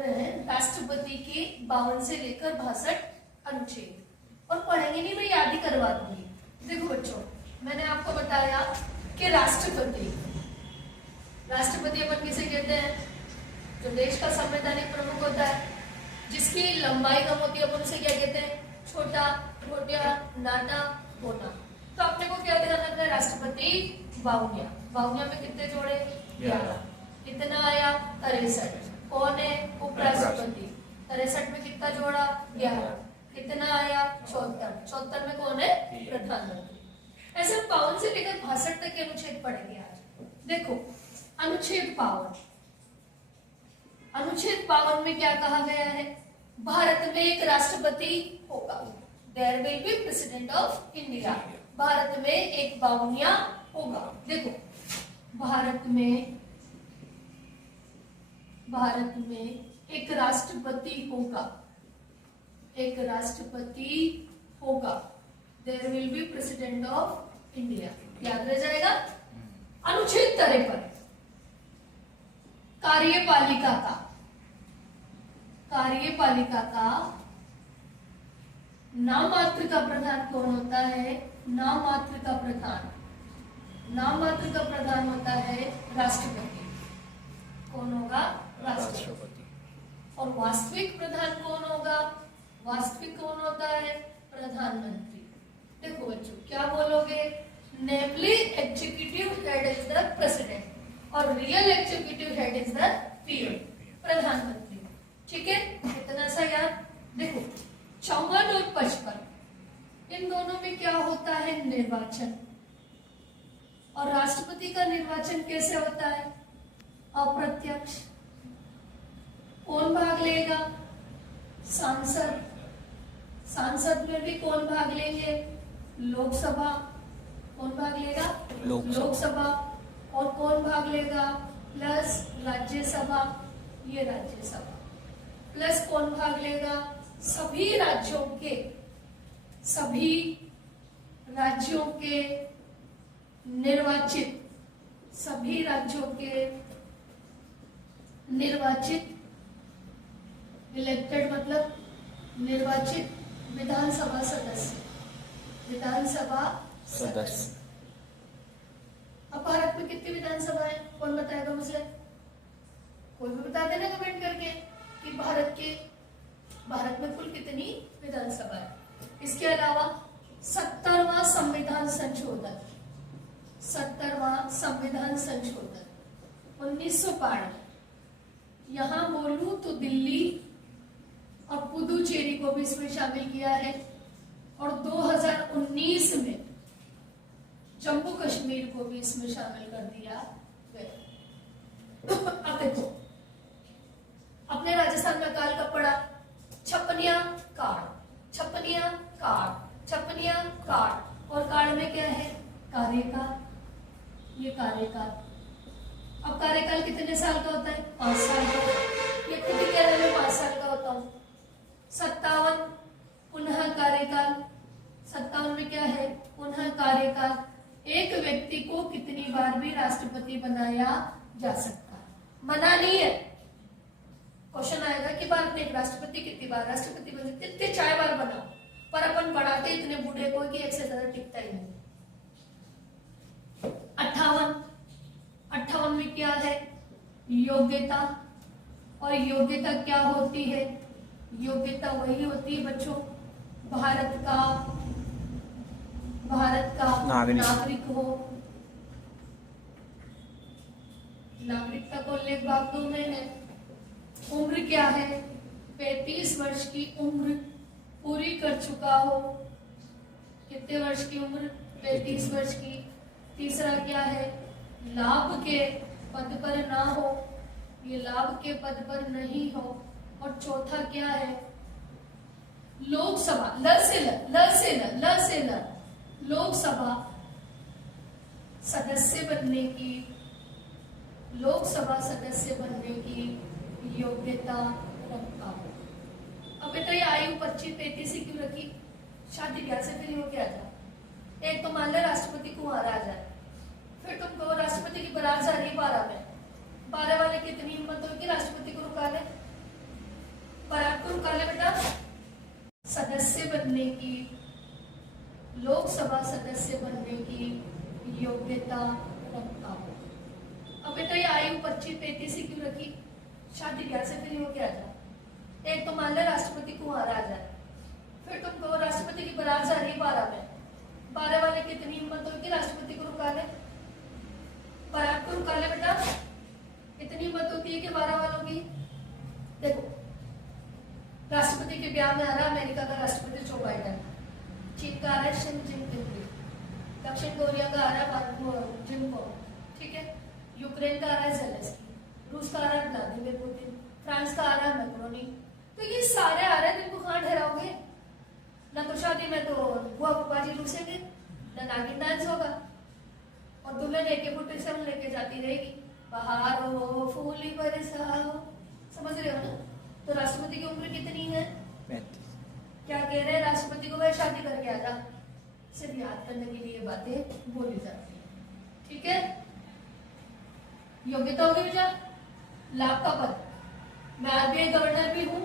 राष्ट्रपति के 52 से लेकर 62 अनुच्छेद। और पढ़ेंगे नहीं, मैं याद ही करवा दूंगी। देखो बच्चों, मैंने आपको बताया कि राष्ट्रपति अपन किसे कहते हैं? जो देश का संवैधानिक प्रमुख होता है, जिसकी लंबाई कम होती है, अपन उसे क्या कहते हैं? छोटा, मोटा, नाटा, मोटा। तो अपने को क्या ध्यान रखना है? राष्ट्रपति 52 में कितने जोड़े? 11। कितना आया? 63। कौन है? उपराष्ट्रपति। 63 में कितना जोड़ा? 11। कितना आया? 74। 74 में कौन है? प्रधानमंत्री। ऐसे 52 से लेकर 62 तक के अनुच्छेद पढ़ेंगे आज। देखो अनुच्छेद 52। अनुच्छेद 52 में क्या कहा गया है? भारत में एक राष्ट्रपति होगा। There will be president of India. Bharat में एक 52 होगा। देखो भारत में एक राष्ट्रपति होगा। एक राष्ट्रपति होगा। There will be president of India. याद रह जाएगा। अनुच्छेद 53 कार्यपालिका का नाममात्र का प्रधान कौन होता है? नाममात्र का प्रधान होता है राष्ट्रपति। कौन होगा? राष्ट्रपति। और वास्तविक प्रधान कौन होगा? वास्तविक कौन होता है? प्रधानमंत्री। देखो बच्चों, क्या बोलोगे? Namely executive head is the president और real executive head is the PM, प्रधानमंत्री। ठीक है, इतना सा याद। देखो 54 और 55 इन दोनों में क्या होता है? निर्वाचन। और राष्ट्रपति का निर्वाचन कैसे होता है? अप्रत्यक्ष। कौन भाग लेगा? सांसद। सांसद में भी कौन भाग लेंगे? लोकसभा। कौन भाग लेगा? लोकसभा। और कौन भाग लेगा? प्लस राज्यसभा। ये राज्यसभा प्लस कौन भाग लेगा? सभी राज्यों के निर्वाचित इलेक्टेड मतलब निर्वाचित विधानसभा सदस्य। अब भारत में कितनी विधानसभा है? कौन बताएगा मुझे? कोई भी बता देना कमेंट करके कि भारत में कुल कितनी विधानसभा है। इसके अलावा 70वां संविधान संशोधन 1992। यहां बोलूं तो दिल्ली और पुदुचेरी को भी इसमें शामिल किया है। और 2019 में जम्मू कश्मीर को भी इसमें शामिल कर दिया गया। अब देखो, अपने राजस्थान में अकाल कब पड़ा? छपनिया कार्ड। और कार्ड में क्या है? कार्यकाल। ये कार्यकाल। अब कार्यकाल कितने साल का होता है? 5 साल का। ये खुद ही कह रहे हैं 5 साल का होता हूं। 57 पुनः कार्यकाल। 57 में क्या है? पुनः कार्यकाल। एक व्यक्ति को कितनी बार भी राष्ट्रपति बनाया जा सकता है? मना नहीं है। क्वेश्चन आएगा कि भारत में एक राष्ट्रपति कितनी बार राष्ट्रपति बन सकते? कितने चाहे बार बनाओ, पर अपन बढ़ाते इतने बूढ़े को कि एक से ज्यादा टिकता ही नहीं। 58 में क्या है? योग्यता। और योग्यता क्या होती है? योग्यता वही होती है बच्चों, भारत का नागरिक हो। नागरिकता को लेख भाग 2 में है। उम्र क्या है? 35 वर्ष की उम्र पूरी कर चुका हो। कितने वर्ष की उम्र? 35 वर्ष की। तीसरा क्या है? लाभ के पद पर ना हो। ये लाभ के पद पर नहीं हो। और चौथा क्या है? लोकसभा लोकसभा सदस्य बनने की योग्यता रखता हो। अब बेटा ये आयु 25-33 ही क्यों रखी? शादी ब्याह से फ्री हो क्या था? एक तो मान ले राष्ट्रपति कुंवारा आ जाए, फिर तुम कहो राष्ट्रपति की बारात जा रही 12 में, 12 वाले की इतनी हिम्मत हो कि राष्ट्रपति को रुका दे। की, लोकसभा सदस्य बनने की योग्यता रखता हो। अब बेटा ये आयु 25-33 ही क्यों रखी? शादी ब्याह से फ्री होके आ जाए। एक तो मान ले राष्ट्रपति कुंवार आ जाए, फिर तुम कहो राष्ट्रपति की बारात जा रही 12 में, 12 वाले की इतनी हिम्मत होगी राष्ट्रपति को रुका ले, बारात को रुका ले बेटा। इतनी हिम्मत होती है कि 12 वालों की। देखो राष्ट्रपति के ब्याह में आ रहा अमेरिका का राष्ट्रपति जो बाइडेन, चीन का आ रहा है शी जिनपिंग, दक्षिण कोरिया का आ रहा है जिनपिंग, ठीक है, यूक्रेन का आ रहा है जेलेंस्की, रूस का आ रहा है व्लादिमीर पुतिन, फ्रांस का आ रहा है मैक्रोनी। तो ये सारे आ रहे हैं, इनको कहाँ ठहराओगे? ना तो शादी में तो बुआ फूफा जी रुसेंगे, ना नागिन डांस होगा, और दुल्हन AK-47 लेके जाती रहेगी, बाहर हो फूली बरसाओ। समझ रहे हो ना? तो राष्ट्रपति की उम्र कितनी है? 35। क्या कह रहे हैं राष्ट्रपति को? भाई शादी करके आ जा। सिर्फ याद करने के लिए बातें बोली जाती है, ठीक है। योग्यता होगी बेटा, लाभ का पद, मैं RBI गवर्नर भी हूँ,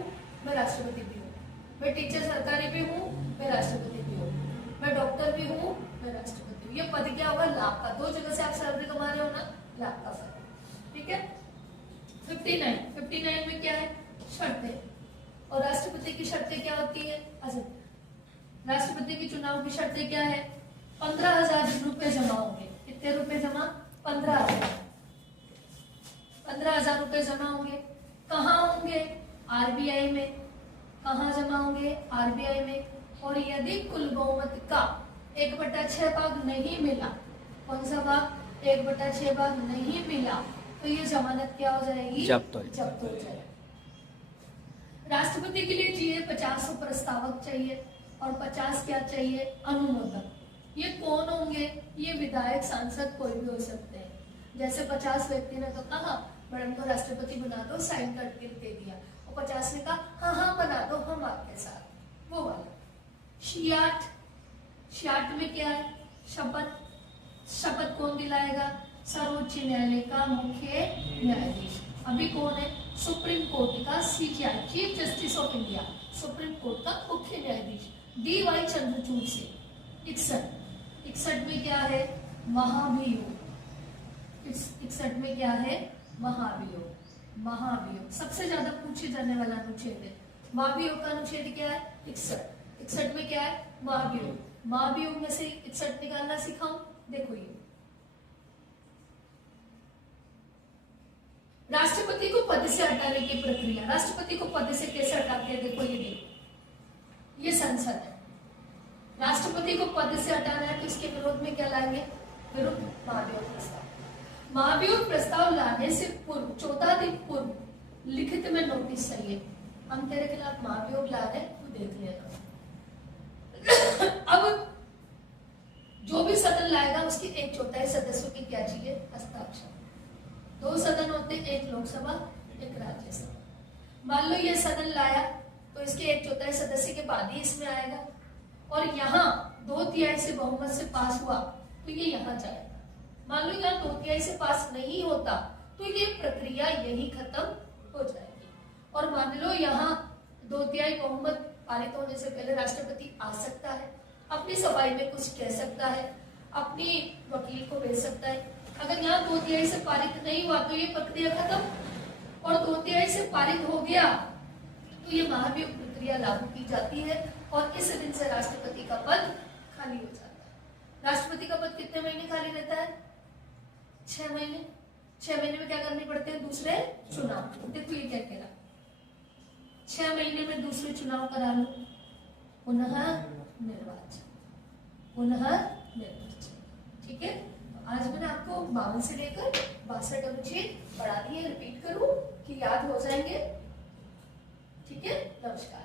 मैं राष्ट्रपति भी हूँ, मैं टीचर सरकारी भी हूँ, मैं राष्ट्रपति भी हूँ, मैं डॉक्टर भी हूँ, मैं राष्ट्रपति हूँ। ये पद क्या होगा? लाभ का। 2 जगह से आप सैलरी कमा रहे हो ना, लाभ का पद, ठीक है। 59 में क्या है? शर्तें। और राष्ट्रपति की शर्तें क्या होती है? अच्छा, राष्ट्रपति की चुनाव की शर्तें क्या है? 15,000 रुपए जमा होंगे। कितने रुपए जमा? 15,000। 15,000 रुपए जमा होंगे। कहाँ होंगे? RBI में। कहाँ जमा होंगे? RBI में। और यदि कुल बहुमत का 1/6 भाग नहीं मिला, कौन सा भाग? 1/6 भाग नहीं मिला, तो ये जमानत क्या हो जाएगी? जब्त हो जाएगी। राष्ट्रपति के लिए चाहिए 50 प्रस्तावक चाहिए, और 50 क्या चाहिए? अनुमोदक। ये कौन होंगे? ये विधायक, सांसद कोई भी हो सकते हैं। जैसे 50 व्यक्ति ने तो कहा मैडम को राष्ट्रपति बना दो, साइन करके दे दिया, और 50 ने कहा हाँ बना दो हम आपके साथ, वो वाला। 66 में क्या है? शपथ। शपथ कौन दिलाएगा? सर्वोच्च न्यायालय का मुख्य न्यायाधीश। अभी कौन है? सुप्रीम कोर्ट का CJI, chief justice of India, supreme court का मुख्य न्यायाधीश DY चंद्रचूड़ से। 61 में क्या है? महाभियोग। 61 में क्या है? महाभियोग। महाभियोग सबसे ज्यादा पूछे जाने वाला अनुच्छेद है। महाभियोग का अनुच्छेद क्या है? 61 में क्या है? महाभियोग। महाभियोग में से 61 निकालना सिखाऊं? देखो ये राष्ट्रपति को पद से हटाने की प्रक्रिया। राष्ट्रपति को पद से कैसे हटाते हैं? देखो ये संसद है। राष्ट्रपति को पद से हटाना है तो इसके विरोध में क्या लाएंगे? विरुद्ध महाभियोग प्रस्ताव। महाभियोग प्रस्ताव लाने से पूर्व 14 दिन पूर्व लिखित में नोटिस चाहिए, हम तेरे खिलाफ महाभियोग ला रहे, तू देख लेना। अब जो भी सदन लाएगा उसकी 1/4 सदस्यों की क्या चाहिए? हस्ताक्षर। 2 सदन होते, एक लोकसभा, एक राज्यसभा। मान लो ये सदन लाया तो इसके 1/4 सदस्य के बाद ही इसमें आएगा, और यहाँ 2/3 से बहुमत से पास हुआ तो ये यहाँ जाएगा। मान लो यहाँ 2/3 से पास नहीं होता तो ये प्रक्रिया यही खत्म हो जाएगी। और मान लो यहाँ 2/3 बहुमत पारित होने से पहले राष्ट्रपति आ सकता है, अपनी सफाई में कुछ कह सकता है, अपनी वकील को भेज सकता है। अगर यहाँ 2/3 से पारित नहीं हुआ तो ये प्रक्रिया खत्म, और 2/3 से पारित हो गया तो ये महाभियोग प्रक्रिया लागू की जाती है, और इस दिन से राष्ट्रपति का पद खाली हो जाता है। राष्ट्रपति का पद कितने महीने खाली रहता है? 6 महीने। 6 महीने में क्या करने पड़ते हैं? दूसरे चुनाव। देखो ये क्या कह रहा, 6 महीने में दूसरे चुनाव करा लो, पुनः निर्वाचन, पुनः निर्वाचन, ठीक है। आज मैंने आपको 52 से लेकर 62 अनुच्छेद पढ़ा दिए, रिपीट करूं कि याद हो जाएंगे, ठीक है। नमस्कार।